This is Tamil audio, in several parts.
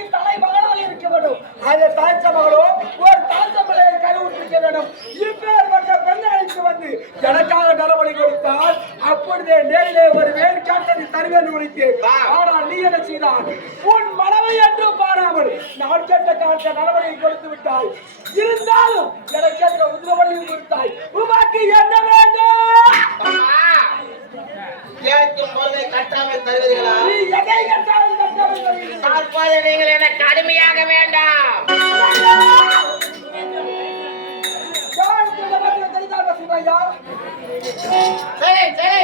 எனக்கு தலைமகனாக இருக்க வேண்டும். அதை தாய்ச்ச மகளோ ஒரு தாய்ச்ச மகளை கைவிட்டிருக்க வேண்டும். இப்பேற்பட்ட பெண்களுக்கு வந்து எனக்காக நலவழி கொடுத்தால் அப்பொழுதே நேரிலே ஒரு வேறு காட்டத்தை தருவேன் உனக்கு. ஆனால் நீ என்ன செய்தால் உன் மனவை என்று பாராமல் நான் கேட்ட காட்ட நலவழியை கொடுத்து விட்டாய். இருந்தாலும் எனக்கு கேட்ட உதவழியும் கொடுத்தாய். உனக்கு என்ன வேண்டும்? கேட்கும் பொருளை கட்டாமல் தருவீர்களா? நீ எதை கட்டாமல் தருவீர்கள்? தற்போது நீங்கள் எனக்கு அடிமையாக வேண்டாம். சரி சரி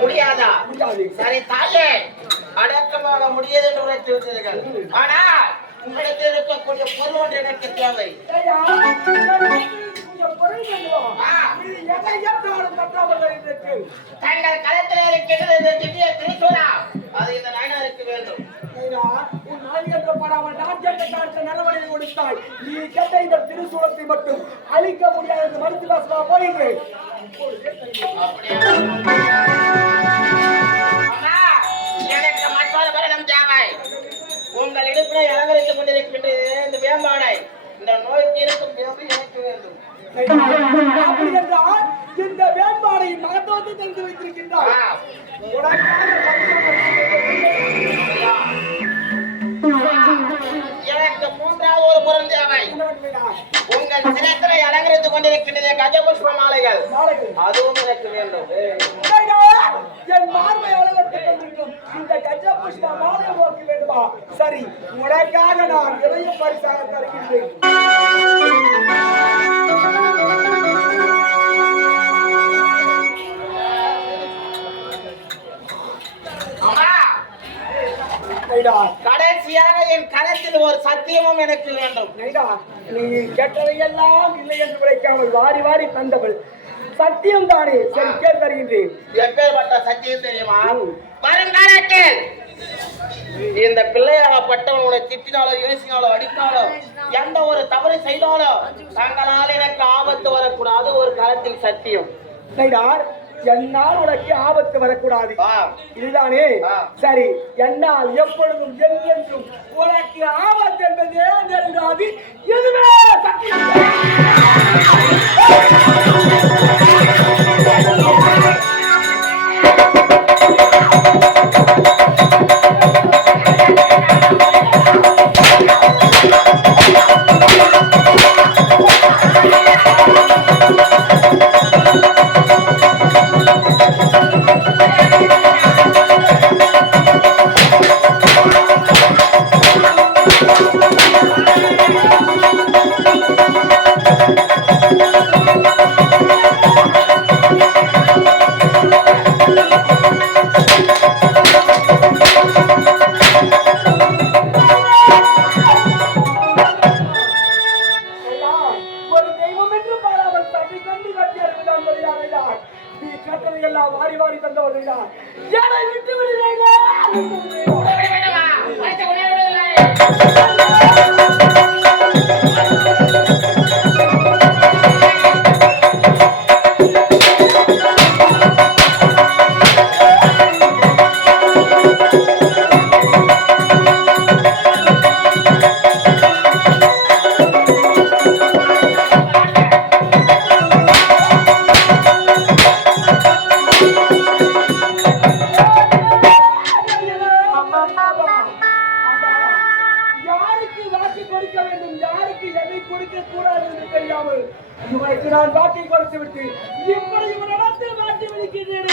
முடியாதா? சரி தாயே, அடக்கமாக முடியாது என்று உரைத்திருக்கிறீர்கள். ஆனா உங்களிடத்தில் இருக்கக்கூடிய பொருள் ஒன்று எனக்கு தேவை. தங்கள் களத்தில் இருக்கின்றது திவ்ய திரிசூலா, அது இந்த நாயனருக்கு வேண்டும். நீ கேட்ட இந்த திருசூலத்தை மட்டும் அழிக்க முடியாது மறுத்து பேச போகிறேன். எனக்கு மற்றொரு பரிணம் தேவை. உங்கள் இடுப்பினை அலங்கரித்துக் கொண்டிருக்கின்றது இந்த வேம்பாடை. இந்த நோய்க்கு இருக்கும் வேம்பு எனக்கு வேண்டும். அப்படி என்றால் இந்த வேம்பாடையின் மகத்துவத்தை தெரிந்து வைத்திருக்கின்றார். எனக்கு மூன்றாவது ஒரு பொருள் தேவை. உங்கள் சிரத்தினை அலங்கரித்துக் கொண்டிருக்கின்றது கஜபுஷ்ப மாலைகள், அதுவும் எனக்கு வேண்டும். என் மார்பை அலங்கரித்துக் கொண்டிருக்கும் இந்த கஜபுஷ்ப மாலை நோக்க வேண்டுமா? சரி, உனக்காக நான் எதையும் பரிசாக தருகின்றேன். கடைசியாக என் கரத்தில் ஒரு சத்தியமும் எனக்கு வேண்டும். நீ கேட்டதையெல்லாம் இல்லை என்று விளைக்காமல் வாரி வாரி தந்தவள் சத்தியம் தானே. சரி, கேள் தருகின்றேன். எப்பேற்பட்ட சத்தியம் தெரியுமா? வருங்காலத்தில் இந்த பிள்ளையாகப்பட்டவன் உன்னை திட்டினாலோ யோசினாலோ அடித்தாலோ எந்த ஒரு தவறு செய்தாலோ தங்களால் எனக்கு ஆபத்து வரக்கூடாது. ஒரு கரத்தில் சத்தியம். என்னால் உனக்கு ஆபத்து வரக்கூடாது, இதுதானே? சரி, என்னால் எப்பொழுதும் என்றும் உனக்கு ஆபத்து என்பதே நெருங்காது. எதுவே சத்தியம். வாரி வாரி தந்தவர்கள் என்னை விட்டு விடுகிறீர்கள். நான் வாக்கை கொடுத்து விட்டு இப்படி நடத்தில் மாற்றி விடுகிறேன்.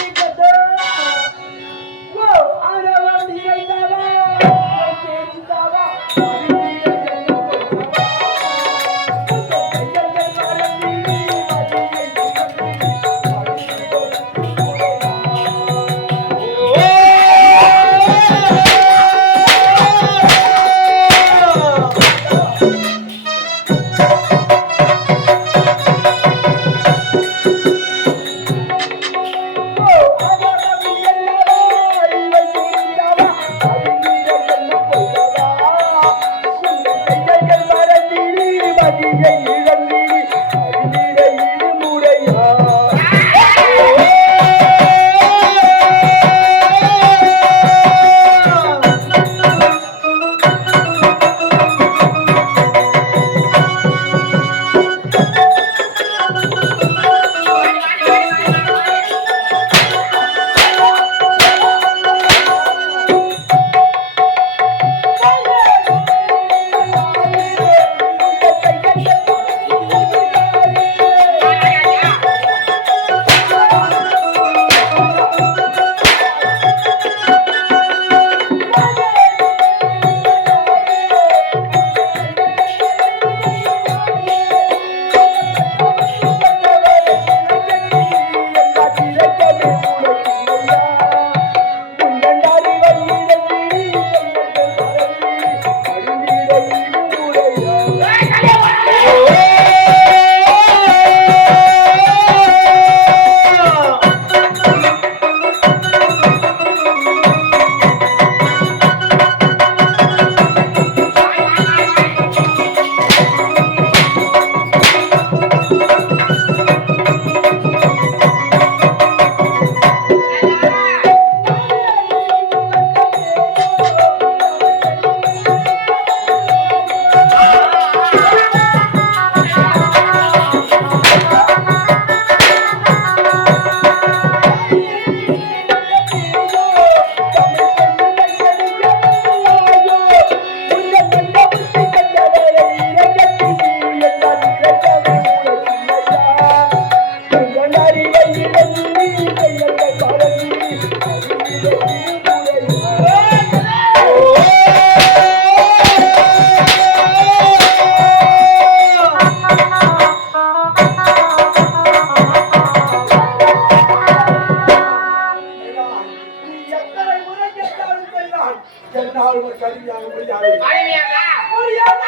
என்னால் ஒரு கல்வியாக முடியாது. அடிமையாகா? முடியாது.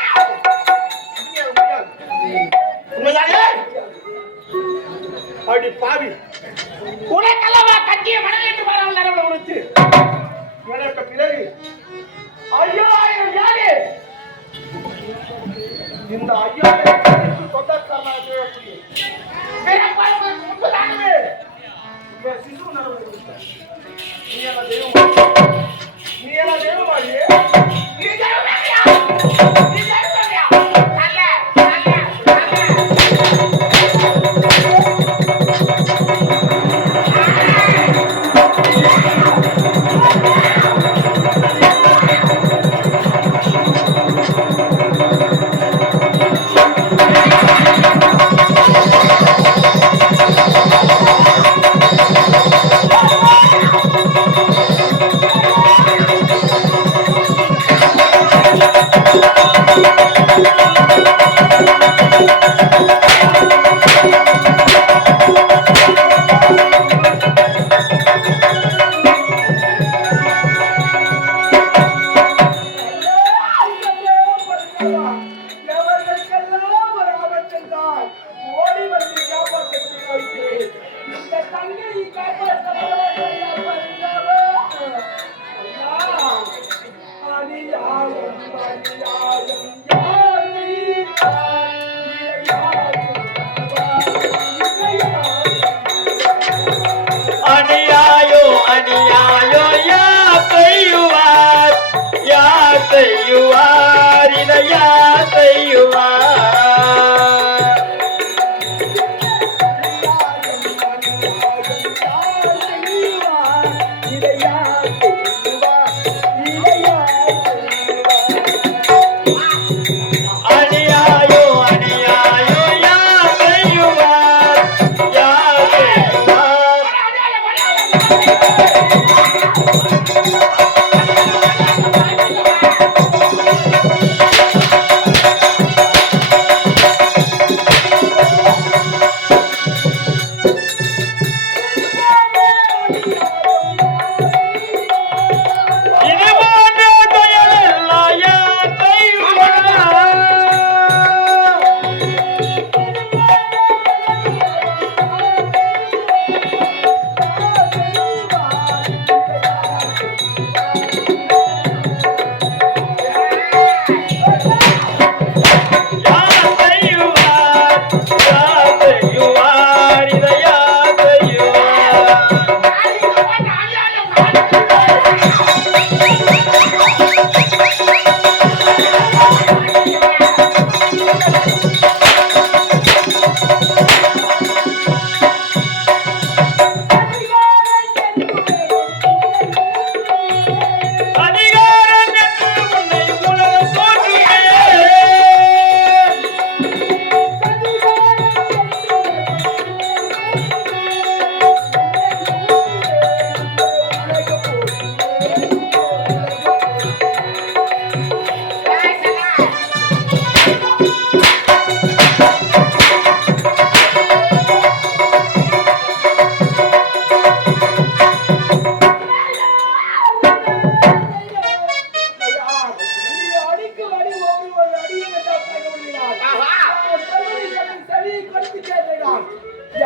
உண்மைதானே? அடி பாவி, உனக்கல்லவா கட்டிய மணல் என்று பாராமல் நரவலை உனக்கு எனக்கு பிறகு 5000 யாரு இந்த 5000 சொந்தக்காரனாக தேவைப்படுகிறது. சிசு நடவடிக்கை கொடுத்த நீ எல்லாம் தெய்வமாடி நீ தெய்வமாடியா? நீ தெய்வமாடியா? அல்ல அல்ல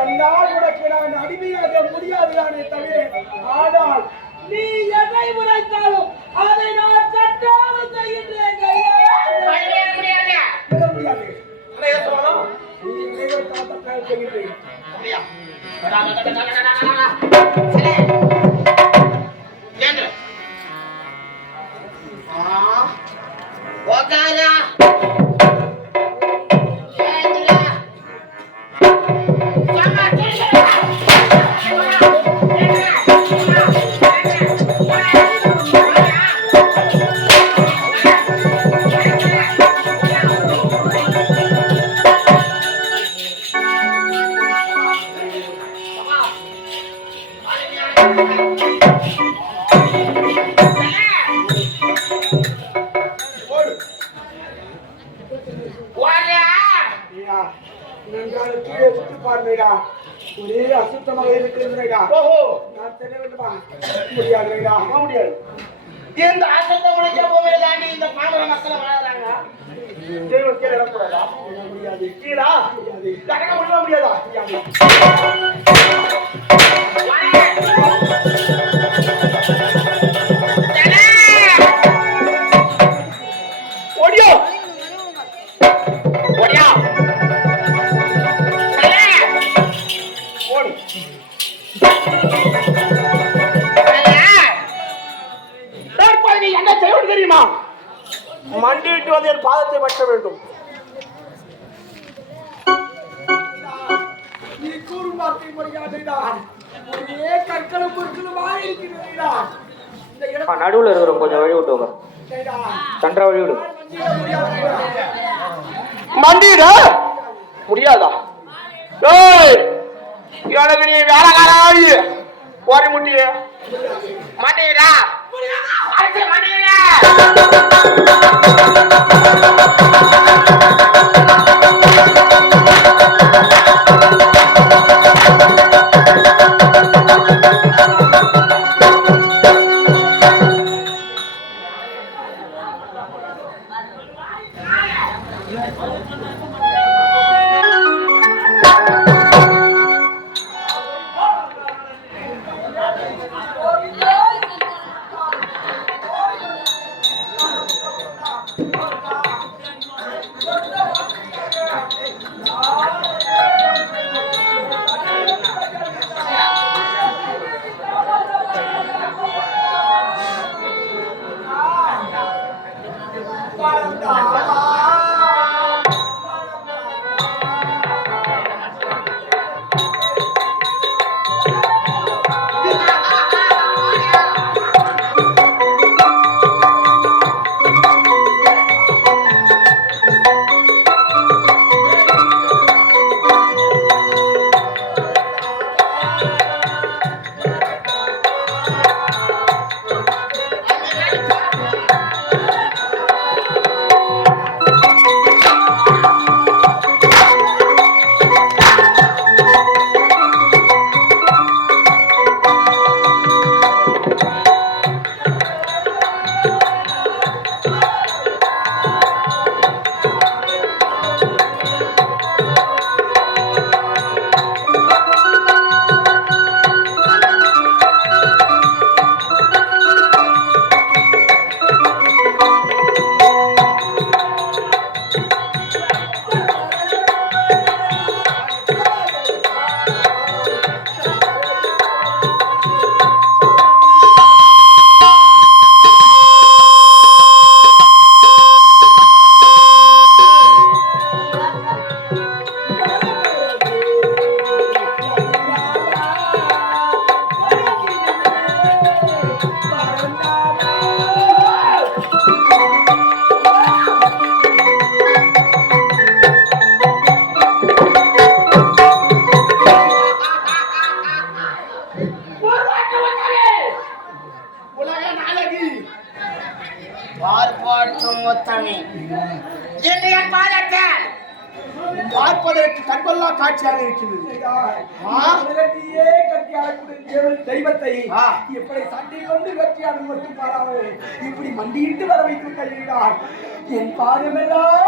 என்னால் உனக்கு நான் அடிமையாக முடியாதுதானே தவிர, ஆனால் நீ எதை முறைத்தாலும் அதை நான் சட்டாக செய்கின்றேன். முடியாது. நீ இறைவன் தாத்தக்கால் செய்கின்றேன். ஒரே அசுத்தமாக இருக்கிறது. நான் தெரிய வேண்டுமா? முடியாது. இந்த அசத்த முடிஞ்ச பூமியில தாண்டி இந்த பாமர மக்கள் வாழறாங்க. தெய்வம் கீழே இறக்கூடாதா? முடியாது. கீழா தகன முடிய முடியாதா? ஓடியோ ஓடியா ஓடு. நீ என்ன செய்வது தெரியுமா? மண்டிட்டு வந்து என் பாதத்தை பற்ற வேண்டும். நீ கூறும் வார்த்தை முறையாதான் ஒரே கற்களும் பொருட்களுமாக இருக்கிறதா? இந்த இடம் நடுவுல இருக்கிற கொஞ்சம் வழி விட்டு வரும். சண்டை வழி விடு. மண்டிட முடியாதா? எனக்கு நீ வேலைக்காரி போற முட்டிய மண்டிடா அரசு மண்டிடா. பார்ப்பதற்கு கண்கொள்ளா காட்சியாக இருக்கிறது. தெய்வத்தை எப்படி சண்டை கொண்டு வெற்றியாடு மட்டும் பாராமல் இப்படி மண்டியிட்டு வர வைத்து கழிகிறார். என் பாதமெல்லாம்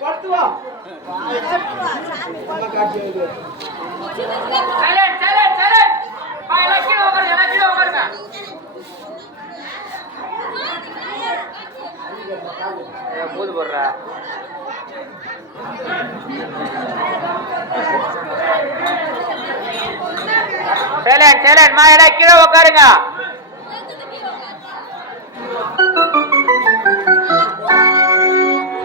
படுத்து வா பூது போடுறா சேலன் சேலன் மா எல்லாம் கீழே உட்காருங்க.